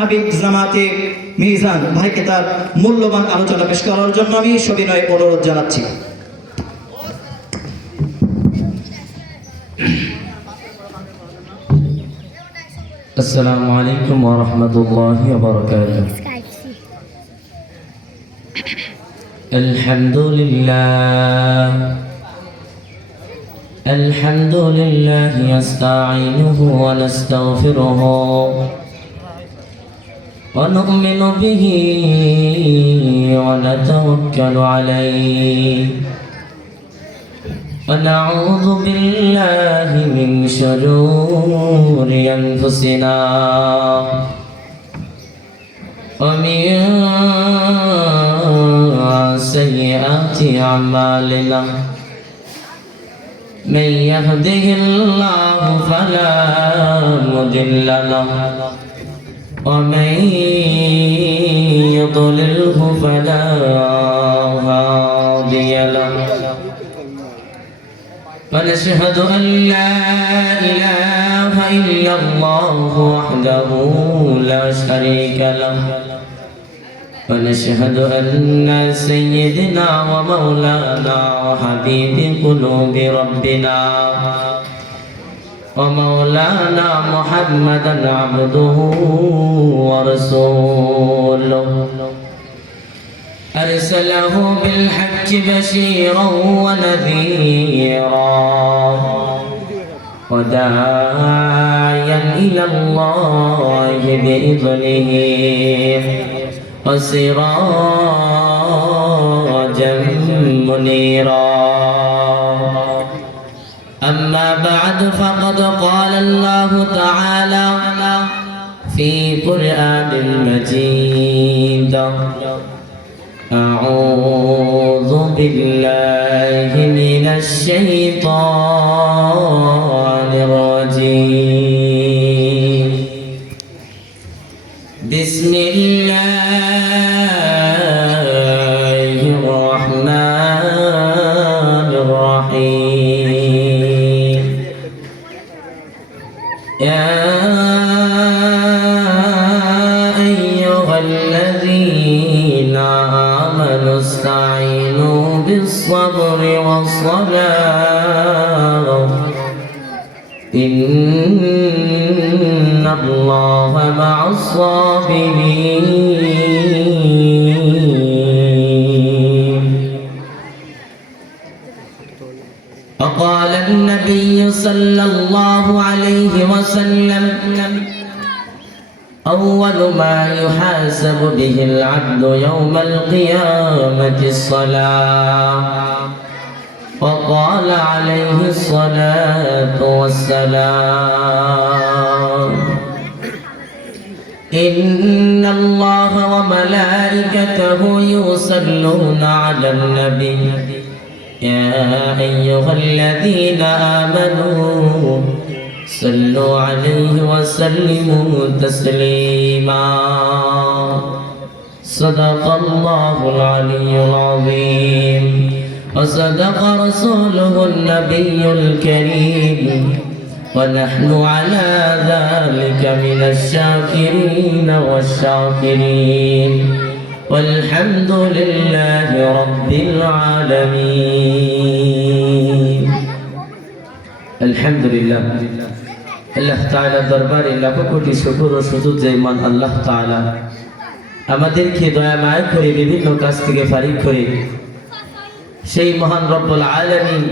হাবিব জামাতে মিজান ভাইকে তার মূল্যবান আলোচনা পেশ করার জন্য আমি সবিনয় অনুরোধ জানাচ্ছি। السلام عليكم ورحمة الله وبركاته. الحمد لله نستعينه ونستغفره ونؤمن به ونتوكل عليه ونعوذ بالله من شرور أنفسنا ومن سيئات أعمالنا من يهده الله فلا مضل له ومن يضلله فلا هادي له ونشهد أن لا إله إلا الله وحده لا شريك له ونشهد أن سيدنا ومولانا وحبيب قلوب ربنا ومولانا محمدا عبده ورسوله أرسله بالحق بشيرا ونذيرا وداعيا إلى الله بإذنه وسراجا منيرا. أما بعد فقد قال الله تعالى في قرآن المجيد أعوذ بالله من الشيطان الرجيم بسم الله الرحمن الرحيم. يا أيها الذين آمنوا استعينوا بالصبر والصلاة إن الله مع الصابرين. وقال النبي صلى الله عليه وسلم أول ما يحاسب به العبد يوم القيامة الصلاة. وقال عليه الصلاة والسلام إن الله وملائكته يصلون على النبي يا أيها الذين آمنوا صلوا عليه وسلموا تسليما. صدق الله العلي العظيم وصدق رسوله النبي الكريم ونحن على ذلك من الشاكرين والشاكرين والحمد لله رب العالمين. الحمد لله আল্লাহ তাআলা দরবারে লাখো কোটি শুকর ও সুজুদ যে মান আল্লাহ তাআলা আমাদেরকে দয়া মায়া করে বিভিন্ন কাজ থেকে ফারিগ করে সেই মহান রব্বুল আলামিন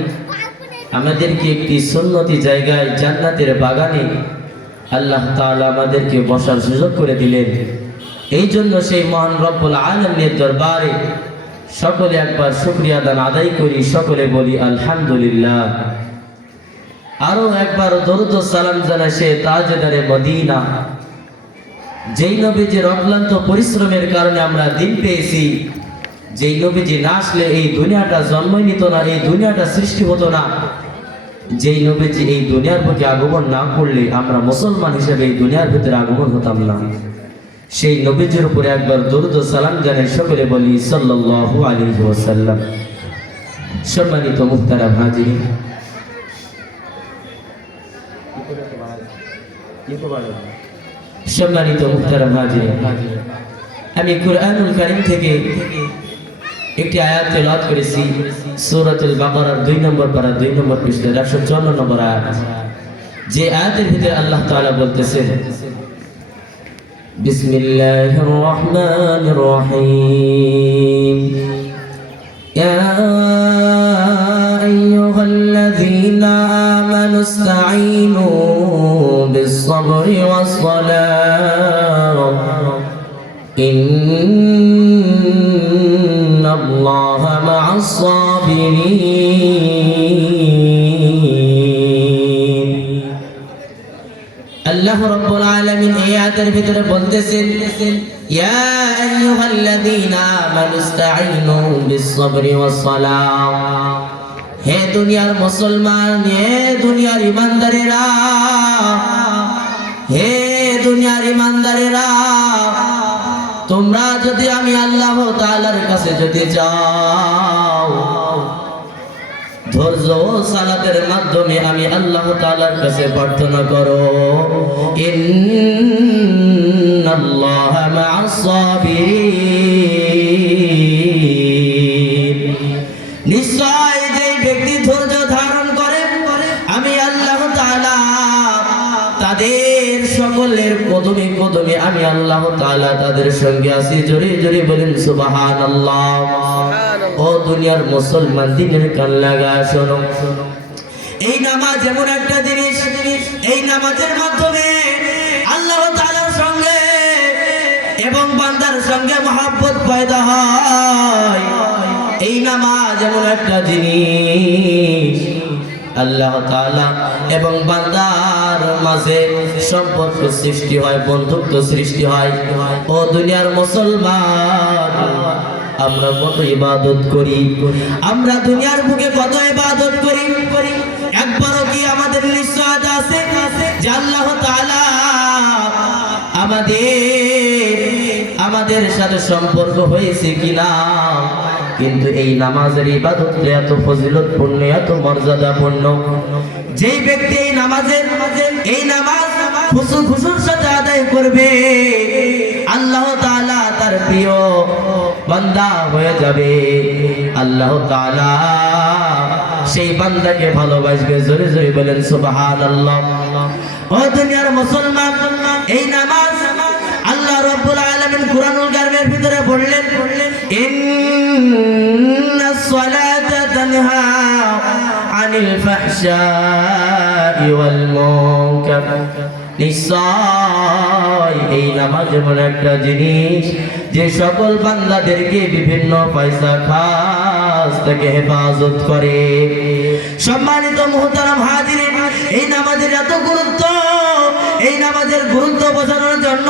আমাদেরকে একটি সুন্নতি জায়গায় জান্নাতের বাগানে আল্লাহ তাআলা আমাদেরকে বসার সুযোগ করে দিলেন। এই জন্য সেই মহান রব্বুল আলামিনের দরবারে সকলে একবার শুকরিয়া দান আদায় করি, সকলে বলি আলহামদুলিল্লাহ। আরো একবার দরুদ ও সালাম জানাই সে তাজদারে মদিনা, যেই নবীজির অক্লান্ত পরিশ্রমের কারণে আমরা দিন পেয়েছি, যেই নবীজি না আসলে এই দুনিয়াটা জন্মই নিত না, এই দুনিয়াটা সৃষ্টি হতো না, যেই নবীজি এই দুনিয়ার প্রতি আগমন না করলে আমরা মুসলমান হিসেবে এই দুনিয়ার ভিতরে আগমন হতাম না। সেই নবীজির উপরে একবার দরুদ ও সালাম জানাই সকলে বলি সাল্লাল্লাহু আলাইহি ওয়াসাল্লাম। সম্মানিত মুহতারাম হাজিরিন, সম্মানিত মুহতারাম হাজির, আমি কুরআনুল কারীম থেকে একটি আয়াত তেলাওয়াত করেছি, সূরাতুল বাকারার 2 নম্বর পারা 2 নম্বর পৃষ্ঠা 154 নম্বর আয়াত। যে আয়াতের ভিতরে আল্লাহ তাআলা বলতেছেন, বিসমিল্লাহির রহমানির রহিম, ইয়া আইয়ুহাল্লাযীনা আমানু ইসতাঈনু বিস-সাবরি ওয়াস-সালাহ ইন্নাল্লাহা মা'আস-সাবিরিন। আল্লাহ রাব্বুল আলামিন এই আয়াতের ভিতরে বলতেছেন, ইয়া আইয়ুহাল্লাযীনা আমানু ইসতাঈনু বিস-সাবরি ওয়াস-সালাহ, হে দুনিয়ার মুসলমান, হে দুনিয়ার ইমানদারেরা, হে দুনিয়ার ইমানদারেরা, তোমরা যদি আমি আল্লাহ তাআলার কাছে যদি যাও, ধৈর্য ও সালাতের মাধ্যমে আমি আল্লাহ তাআলার কাছে প্রার্থনা করো, ইন্নাল্লাহা মা'আস-সাবিরিন, নিশ্চয় যে ব্যক্তি ধৈর্য ধারণ করে আমি আল্লাহ তাআলা তাদের সকলের কদমে কদমে আমি আল্লাহ তাআলা তাদের সঙ্গে আছি। জোরে জোরে বলেন সুবহানাল্লাহ। ও দুনিয়ার মুসলমান, দিনের কান লাগা শোনো, এই নামাজ এমন একটা জিনিস, এই নামাজের মাধ্যমে আল্লাহ তাআলার সঙ্গে এবং বান্দার সঙ্গে মহব্বত পয়দা হয়। এই নামাজ এমন একটা জিনিস, আল্লাহ তাআলা এবং বান্দার মাঝে সম্পর্ক সৃষ্টি হয়, বন্ধুত্ব সৃষ্টি হয়। ও দুনিয়ার মুসলমান, আমরা কত ইবাদত করি, আমরা দুনিয়ার বুকে কত ইবাদত করি, একবারও কি আমাদের নিশ্চয়তা আছে যে আল্লাহ তাআলা আমাদের সাথে সম্পর্ক হয়েছে কিনা? কিন্তু এই নামাজের ইবাদত এত ফজিলতপূর্ণ, এত মর্যাদাপূর্ণ, যেই ব্যক্তি এই নামাজ খুশুর সাথে আদায় করবে, আল্লাহ তাআলা তার প্রিয় বান্দা হয়ে যাবে। আল্লাহ তাআলা সেই বান্দাকে ভালোবাসবে। জোরে জোরে বলেন সুবহানাল্লাহ। ও দুনিয়ার মুসলমান, এই নামাজ আল্লাহ রাব্বুল আলামিন কুরআনুল কারীমের ভিতরে বললেন, ইন্নাস সালাতা তানহা আনিল ফাহশাই ওয়াল মুনকার, নিশ্চয় এই নামাজ এমন একটা জিনিস যে সকল বান্দাদেরকে বিভিন্ন পয়সা খাস থেকে হেফাজত করে। সম্মানিত মুহতারাম হাজিরিন, এই নামাজের এত গুরুত্ব, এই নামাজের গুরুত্ব বোঝানোর জন্য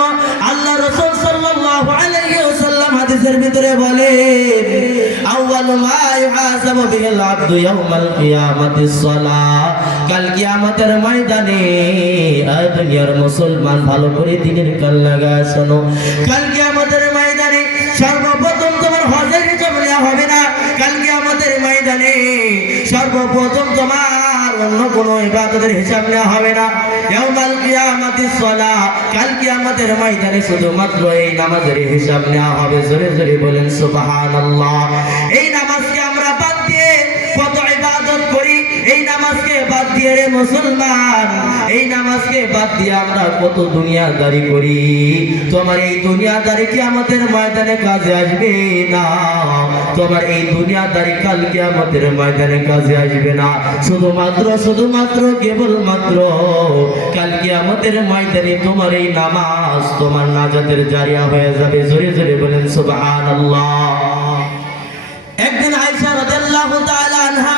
আল্লাহ রাসূল সাল্লাল্লাহু আলাইহি ওয়াসাল্লাম হাদিসের ভিতরে বলেন, আউয়ালু মা ইউহাসাবু বিহিল আবদু ইয়াউমাল কিয়ামাতিস সালাহ, কাল কিয়ামতের ময়দানে দুনিয়ার মুসলমান ভালো করে দিনের কান লাগা শোনো, কাল কিয়ামতের ময়দানে সর্বপ্রথম তোমার হজের হিসাব নেওয়া হবে না। কাল কিয়ামতের ময়দানে সর্বপ্রথম তোমার অন্য কোনো ইবাদতের হিসাব নেওয়া হবে না। ইয়াউমাল কিয়ামাতিস সালাহ, কাল কিয়ামতের ময়দানে শুধুমাত্র এই নামাজের হিসাব নেওয়া হবে। জোরে জোরে বলেন সুবহানাল্লাহ। এই নামাজকে আমরা বাদ দিয়ে কত ইবাদত করি, এই নামাজকে বাদ দিয়ে রে মুসলমান, এই নামাজকে বাদ দিয়ে আমরা কত দুনিয়াদারি করি। তোমার এই দুনিয়াদারি কিয়ামতের ময়দানে কাজে আসবে না, তোমার এই দুনিয়াদারি কাল কিয়ামতের ময়দানে কাজে আসবে না। শুধুমাত্র কেবলমাত্র কাল কিয়ামতের ময়দানে তোমার এই নামাজ তোমার নাজাতের জারিয়া হয়ে যাবে। জোরে জোরে বলেন সুবহানাল্লাহ। একদিন আয়েশা রাদিয়াল্লাহু তাআলা আনহা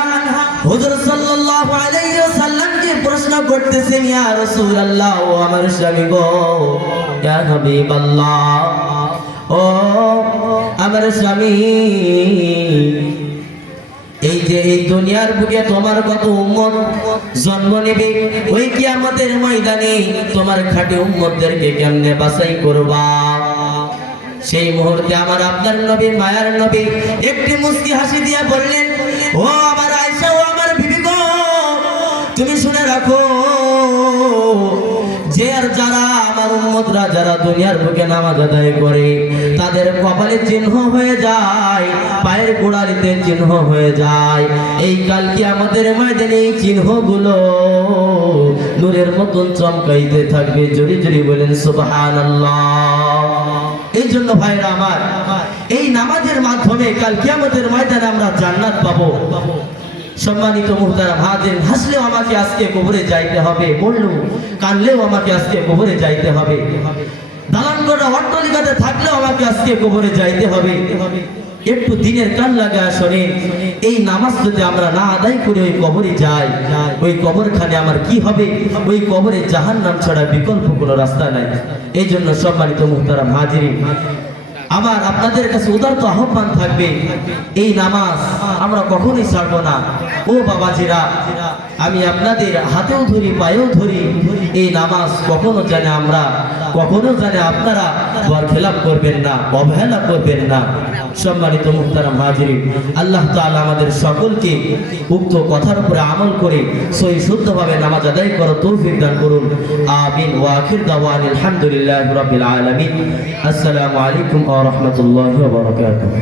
হুজুর সাল্লাল্লাহু আলাইহি ওয়াসাল্লামকে প্রশ্ন করতেছেন, ইয়া রাসূলুল্লাহ, ও আমার স্বামী গো, ইয়া হাবিবাল্লাহ, ও আমার স্বামী, এই যে এই দুনিয়ার বুকে তোমার কত উম্মত জন্ম নেবে, ওই কিয়ামতের ময়দানে তোমার খাঁটি উম্মতদেরকে কেমনে বাছাই করবা? সেই মুহূর্তে আমার আপনার নবী, মায়ার নবী একটি মুস্কি হাসি দিয়ে বললেন, ও আমার আয়েশা, ও আমার বিবি গো, তুমি শুনে রাখো, যে আর যারা আমার উম্মত উম্মতরা যারা দুনিয়ার বুকে নামাজ আদায় করে তাদের কপালে চিহ্ন হয়ে যায়, পায়ের গোড়ালিতে চিহ্ন হয়ে যায়। এই কাল কিয়ামতের ময়দানে এই চিহ্নগুলো নূরের মতন চমকাইতে থাকবে। জোরে জোরে বলেন সুবহানাল্লাহ। এই জন্য ভাইরা আমার, এই নামাজের মাধ্যমে কাল কিয়ামতের ময়দানে আমরা জান্নাত পাবো। সম্মানিত মুহতারাম হাজির, হাসলেও আমাকে আজকে কবরে যাইতে হবে, বললেও কানলেও আমাকে আজকে কবরে যাইতে হবে, দালান করা অট্টালিকাতে থাকলেও আমাকে আজকে কবরে যাইতে হবে। একটু দিনের কান লাগা শোনেন, এই নামাজ যদি আমরা না আদায় করে ওই কবরে যাই, ওই কবরখানে আমার কি হবে? ওই কবরে জাহান্নাম ছাড়া বিকল্প কোনো রাস্তা নাই। এই জন্য সম্মানিত মুহতারাম হাজিরিন, আমার আপনাদের কাছে উদারত আহ্বান থাকবে, এই নামাজ আমরা কখনোই ছাড়বো না। ও বাবাজিরা, আমি আপনাদের হাতেও ধরি, পায়েও ধরি, এই নামাজ কখনো জানে আপনারা বরখেলাপ করবেন না, অবহেলা করবেন না। সম্মানিত মুহতারাম হাজিরিন, আল্লাহ তাআলা আমাদের সকলকে উক্ত কথার উপরে আমল করে সহি শুদ্ধভাবে নামাজ আদায় করার তৌফিক দান করুন। আমিন। ওয়া আখির দাওয়ানা আলহামদুলিল্লাহি রাব্বিল আলামিন। আসসালামু আলাইকুম ওয়া রাহমাতুল্লাহি ওয়া বারাকাতুহু।